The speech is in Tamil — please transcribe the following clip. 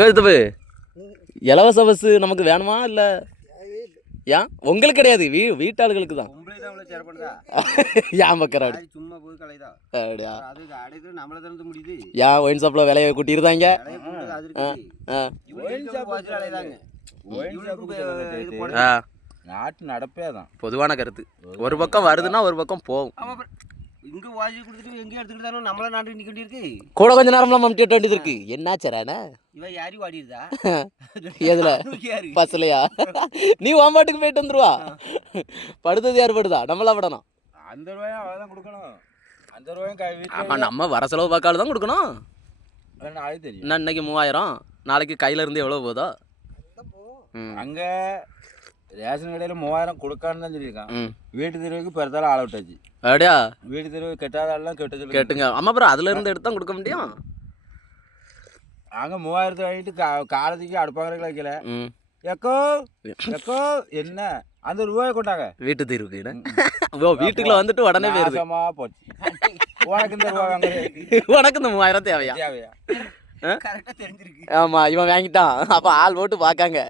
தப்பு இலவச பஸ் நமக்கு வேணுமா இல்லை? ஏன் உங்களுக்கு கிடையாது வீ வீட்டாளுகளுக்கு தான். ஏன் ஆடி சும்மா போய் கலைதா அப்படியா ஏன் ஒயின் ஷாப்பில் விலையை கூட்டியிருந்தாங்க நாட்டு நடப்பே தான் பொதுவான கருத்து. ஒரு பக்கம் வருதுன்னா ஒரு பக்கம் போகும். இங்க வாசி கொடுத்துட்டு எங்க எடுத்துக்கிட்டாலும் நம்மள நாட்டு நிக்க வேண்டியிருக்கு? கூட கொஞ்ச நேரம்லாம் மம்டி எட்ட வேண்டியது இருக்கு. என்னாச்சரானே இவன் யாரி வாடிடுதா எதுல? யாரு? பஸ்லையா? நீ வாம்பாட்டுக்கு போயிட்டு வந்துருவா. படுத்தது யார் படுதா நம்மளா படணும். அந்த தான் கொடுக்கணும். அந்த ரூபாயும் கை ஆமா வீட்டில் நம்ம வர செலவு பார்க்கால தான் கொடுக்கணும் என்ன இன்னைக்கு மூவாயிரம். நாளைக்கு கையில இருந்து எவ்வளோ போதோ? அங்கே ரேஷன் கடையில் மூவாயிரம் கொடுக்கான்னு தான் சொல்லியிருக்கான். வீட்டு தெருவுக்கு பெருத்தாலும் ஆள விட்டாச்சு. அப்படியா? வீட்டு தெருவு கெட்டாத ஆள்லாம் கெட்ட சொல்லி கேட்டுங்க. ஆமா அப்புறம் அதுல இருந்து எடுத்து தான் கொடுக்க முடியும்? அங்கே மூவாயிரத்தை வாங்கிட்டு கா காலத்துக்கு அடுப்பாங்கிற வைக்கல. எக்கோ எக்கோ என்ன? அந்த ரூபாயை கொண்டாங்க. வீட்டு தீர்வுக்கு வீட்டுக்குள்ள வந்துட்டு உடனே போயிருது போச்சு. உனக்கு இந்த உனக்கு இந்த மூவாயிரம் தேவையா? தேவையா? ஆமா இவன் வாங்கிட்டான். அப்ப ஆள் போட்டு பார்க்காங்க.